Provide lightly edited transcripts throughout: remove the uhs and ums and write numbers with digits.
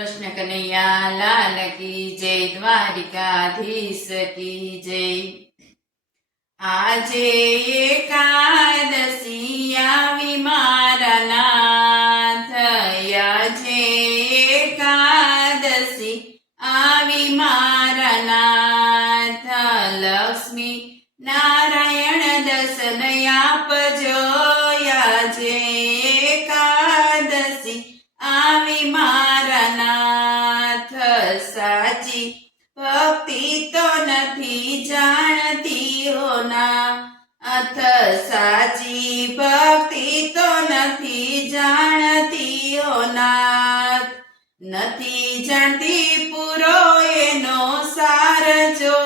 कृष्ण कन्हैया लाल की जय, द्वारिकाधीश की जय। आजे एकादशी आवी मारा नाथ, आजे एकादशी आवी मारा नाथ। लक्ष्मी नारायण दर्शन आपजो, आजे एकादशी आवी मारा नाथ। साची भक्ति तो नथी जाणती हो नाथ, साची भक्ति तो नथी जाणती हो नाथ। नथी जाणती पूरो एनो सार जो,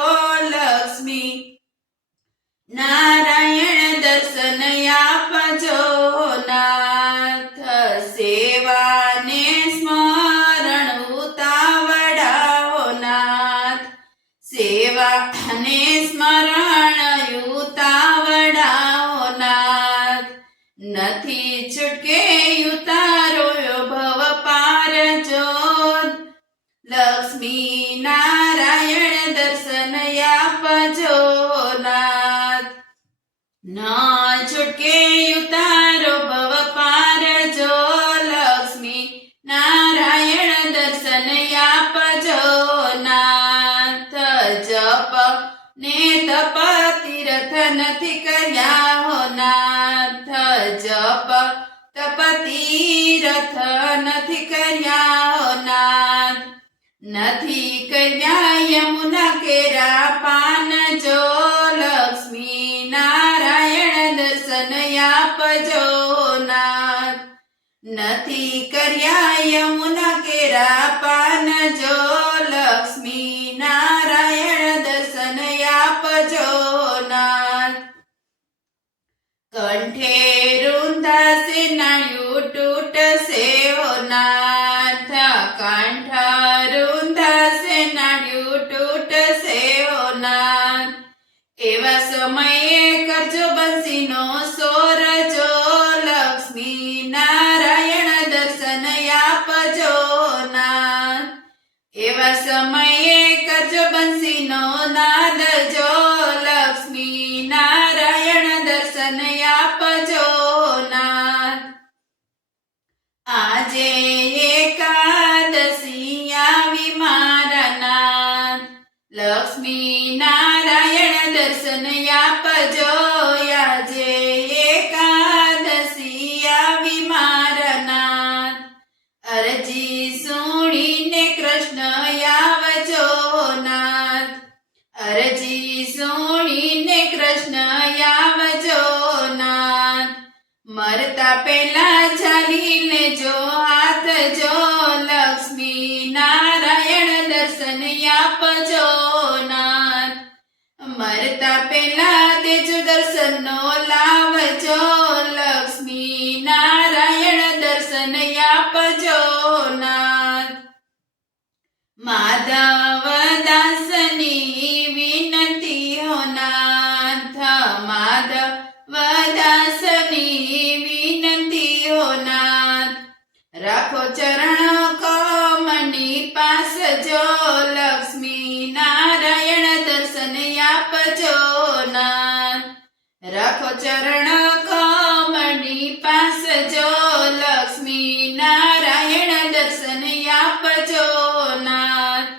लक्ष्मी नारायण दर्शन आपजो नाथ। सेवा ने स्मरण उतावड़ाओ नाथ, सेवा ने स्मरण उतावड़ाओ नाथ। नथी छूटके उतारो भव पार जो, लक्ष्मी नारायण दर्शन आपजो नाथ। न छूटके उतारो भव पार जो, लक्ष्मी नारायण दर्शन आपजो नाथ। जप ने तप तीर्थ नथी कर्या हो नाथ, जप तप तीर्थ नथी कर्या हो नाथ। नथी कर्या यमुना केरा पान जो, लक्ष्मी नारायण दर्शन आपजो नाथ। नथी कर्या यमुना केरा पान जो, लक्ष्मी नारायण दर्शन आपजो नाथ। कंठे रुंधासे नाळू तूटसे हो नाथ, कंठ रुंधासे नाळू तूटसे हो नाथ। एवा समये करजो बंसीनो सोर जो, लक्ष्मी नारायण दर्शन आपजो नाथ। एवा समये करजो बंसीनो नाद जो, लक्ष्मी नारायण दर्शन आपजो नाथ। आजे एकादशी आवी मारा नाथ, लक्ष्मी नारायण दर्शन आपजो। आजे एकादशी आवी मारा नाथ, अरजी सुणीने कृष्ण आवजो नाथ, अरजी सुणीने कृष्ण आवजो नाथ। मरता पेला झाली लेजो हाथ जो, लक्ष्मी नारायण दर्शन आपजो नाथ। मरता पेला देजो दर्शन नो लावजो, लक्ष्मी नारायण दर्शन आपजो नाथ। माधव दासनी विनती हो नाथ, माधव दासनी विनती हो नाथ। राखो चरण कमनी पास जो, लक्ष्मी नारायण दर्शन आपजो नाथ। राखो चरण कमनी पास जो, लक्ष्मी नारायण दर्शन आपजो नाथ।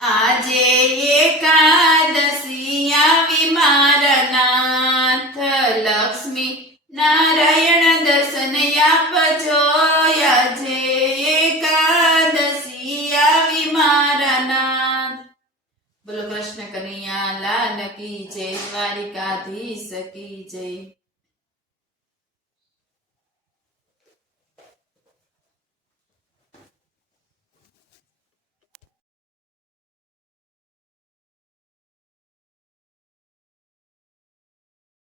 आजे एकादशी आवी मारा नाथ, लक्ष्मी नारायण दर्शन आपजो। आजे एकादशी आवी मारा नाथ। बोलो कृष्ण कन्हैया लाल की जय, द्वारिकाधीश की जय।